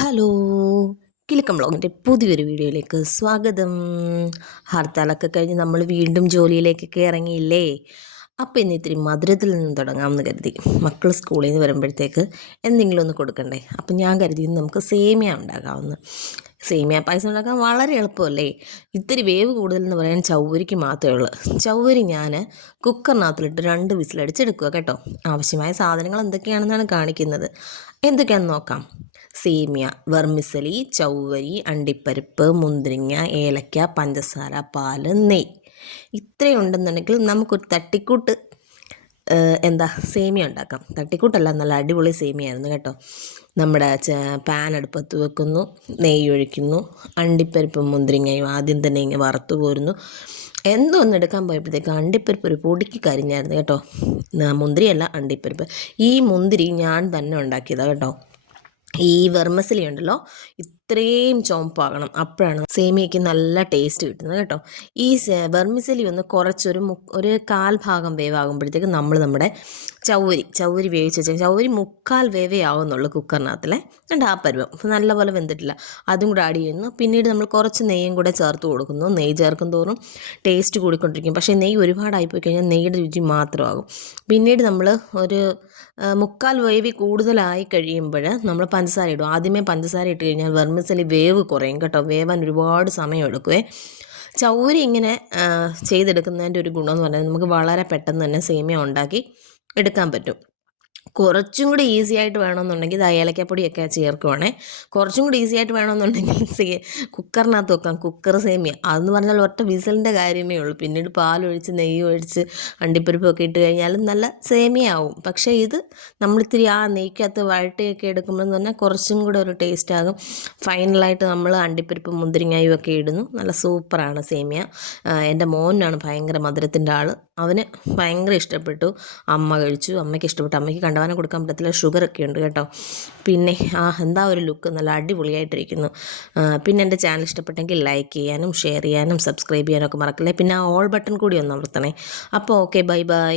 Hello. Kilukkam ബ്ലോഗിന്റെ പുതിയൊരു വീഡിയോയിലേക്ക് സ്വാഗതം. ഹർത്താലൊക്കെ കഴിഞ്ഞ് നമ്മൾ വീണ്ടും ജോലിയിലേക്കൊക്കെ ഇറങ്ങിയില്ലേ? അപ്പോൾ ഇന്ന് ഇത്തിരി മധുരത്തിൽ നിന്ന് തുടങ്ങാമെന്ന് കരുതി. മക്കൾ സ്കൂളിൽ നിന്ന് വരുമ്പോഴത്തേക്ക് എന്തെങ്കിലും ഒന്ന് കൊടുക്കണ്ടേ? അപ്പം ഞാൻ കരുതി നമുക്ക് സേമിയ ഉണ്ടാകാമെന്ന് സേമിയ പായസം ഉണ്ടാക്കാൻ വളരെ എളുപ്പമല്ലേ? ഇത്തിരി വേവ് കൂടുതലെന്ന് പറയാൻ ചൗവരിക്ക് മാത്രമേ ഉള്ളൂ. ചൗവരി ഞാൻ കുക്കറിനകത്തിലിട്ട് രണ്ട് വിസിലടിച്ചെടുക്കുക കേട്ടോ. ആവശ്യമായ സാധനങ്ങൾ എന്തൊക്കെയാണെന്നാണ് കാണിക്കുന്നത്. എന്തൊക്കെയാണെന്ന് നോക്കാം. സേമിയ വെർമിസലി ചൗവരി അണ്ടിപ്പരിപ്പ് മുന്തിരിങ്ങ ഏലക്ക പഞ്ചസാര പാൽ നെയ്. ഇത്രയുണ്ടെന്നുണ്ടെങ്കിൽ നമുക്കൊരു തട്ടിക്കൂട്ട് എന്താ സേമിയ ഉണ്ടാക്കാം. തട്ടിക്കൂട്ടല്ല നല്ല അടിപൊളി സേമിയായിരുന്നു കേട്ടോ. നമ്മുടെ പാൻ അടുപ്പത്ത് വെക്കുന്നു നെയ്യ് ഒഴിക്കുന്നു അണ്ടിപ്പരിപ്പും മുന്തിരിങ്ങയും ആദ്യം തന്നെ ഇങ്ങനെ വറുത്തു കോരുന്നു. എന്തോ ഒന്ന് എടുക്കാൻ പോയപ്പോഴത്തേക്ക് അണ്ടിപ്പരിപ്പ് ഒരു പൊടിക്ക് കരിഞ്ഞായിരുന്നു കേട്ടോ. മുന്തിരിയല്ല അണ്ടിപ്പരിപ്പ്. ഈ മുന്തിരി ഞാൻ തന്നെ ഉണ്ടാക്കിയതാണ് കേട്ടോ. ഈ വെർമസിലി ഉണ്ടല്ലോ ഇത്രയും ചുമപ്പാകണം അപ്പോഴാണ് സേമിയയ്ക്ക് നല്ല ടേസ്റ്റ് കിട്ടുന്നത് കേട്ടോ. ഈ വെർമിസലി ഒന്ന് കുറച്ചൊരു മു ഒരു കാൽ ഭാഗം വേവാകുമ്പോഴത്തേക്ക് നമ്മൾ നമ്മുടെ ചൗരി ചൗരി വേവിച്ച് വെച്ചാൽ ചൗരി മുക്കാൽ വേവേ ആവുന്നുള്ളൂ കുക്കറിനകത്തിലെ. രണ്ട് ആ പരുവം? നല്ലപോലെ വെന്തിട്ടില്ല. അതും കൂടെ ആഡ് ചെയ്യുന്നു. പിന്നീട് നമ്മൾ കുറച്ച് നെയ്യും കൂടെ ചേർത്ത് കൊടുക്കുന്നു. നെയ്യ് ചേർക്കും തോറും ടേസ്റ്റ് കൂടിക്കൊണ്ടിരിക്കും. പക്ഷേ നെയ്യ് ഒരുപാടായിപ്പോയി കഴിഞ്ഞാൽ നെയ്യുടെ രുചി മാത്രമാകും. പിന്നീട് നമ്മൾ ഒരു മുക്കാൽ വേവി കൂടുതലായി കഴിയുമ്പോൾ നമ്മൾ പഞ്ചസാര ഇടും. ആദ്യമേ പഞ്ചസാര ഇട്ട് കഴിഞ്ഞാൽ വെർമിസലി വേവ് കുറയും കേട്ടോ. വേവാൻ ഒരുപാട് സമയം എടുക്കുവേ. ചൗരി ഇങ്ങനെ ചെയ്തെടുക്കുന്നതിന്റെ ഒരു ഗുണമെന്ന് പറഞ്ഞാൽ നമുക്ക് വളരെ പെട്ടെന്ന് തന്നെ സേമിയ ഉണ്ടാക്കി എടുക്കാൻ പറ്റും. കുറച്ചും കൂടി ഈസി ആയിട്ട് വേണമെന്നുണ്ടെങ്കിൽ ഇത് ഏലക്കപ്പൊടിയൊക്കെ ചേർക്കുവാണേ. കുറച്ചും കൂടി ഈസി ആയിട്ട് വേണമെന്നുണ്ടെങ്കിൽ സേ കുക്കറിനകത്ത് വെക്കാം. കുക്കർ സേമിയ. അതെന്ന് പറഞ്ഞാൽ ഒറ്റ വിസലിന്റെ കാര്യമേ ഉള്ളൂ. പിന്നീട് പാലൊഴിച്ച് നെയ്യ് ഒഴിച്ച് അണ്ടിപ്പരിപ്പൊക്കെ ഇട്ട് കഴിഞ്ഞാലും നല്ല സേമിയ ആവും പക്ഷേ ഇത് നമ്മളിത്തിരി ആ നെയ്ക്കകത്ത് വഴട്ടിയൊക്കെ എടുക്കുമ്പോൾ പറഞ്ഞാൽ കുറച്ചും കൂടെ ഒരു ടേസ്റ്റ് ആകും. ഫൈനലായിട്ട് നമ്മൾ അണ്ടിപ്പരിപ്പ് മുന്തിരിങ്ങായും ഒക്കെ ഇടുന്നു. നല്ല സൂപ്പറാണ് സേമിയ. എന്റെ മോനാണ് ഭയങ്കര മധുരത്തിന്റെ ആൾ അവന് ഭയങ്കര ഇഷ്ടപ്പെട്ടു. അമ്മ കഴിച്ചു. അമ്മയ്ക്ക് ഇഷ്ടപ്പെട്ടു. അമ്മയ്ക്ക് കണ്ടവാനം കൊടുക്കാൻ പറ്റത്തില്ല. ഷുഗർ ഒക്കെ ഉണ്ട് കേട്ടോ. പിന്നെ ആ എന്താ ഒരു ലുക്ക് നല്ല അടിപൊളിയായിട്ടിരിക്കുന്നു. പിന്നെ എന്റെ ചാനൽ ഇഷ്ടപ്പെട്ടെങ്കിൽ ലൈക്ക് ചെയ്യാനും ഷെയർ ചെയ്യാനും സബ്സ്ക്രൈബ് ചെയ്യാനും ഒക്കെ മറക്കല്ലേ? പിന്നെ ആ ഓൾ ബട്ടൺ കൂടി ഒന്ന് അമർത്തണേ. അപ്പോൾ ഓക്കെ ബൈ ബൈ.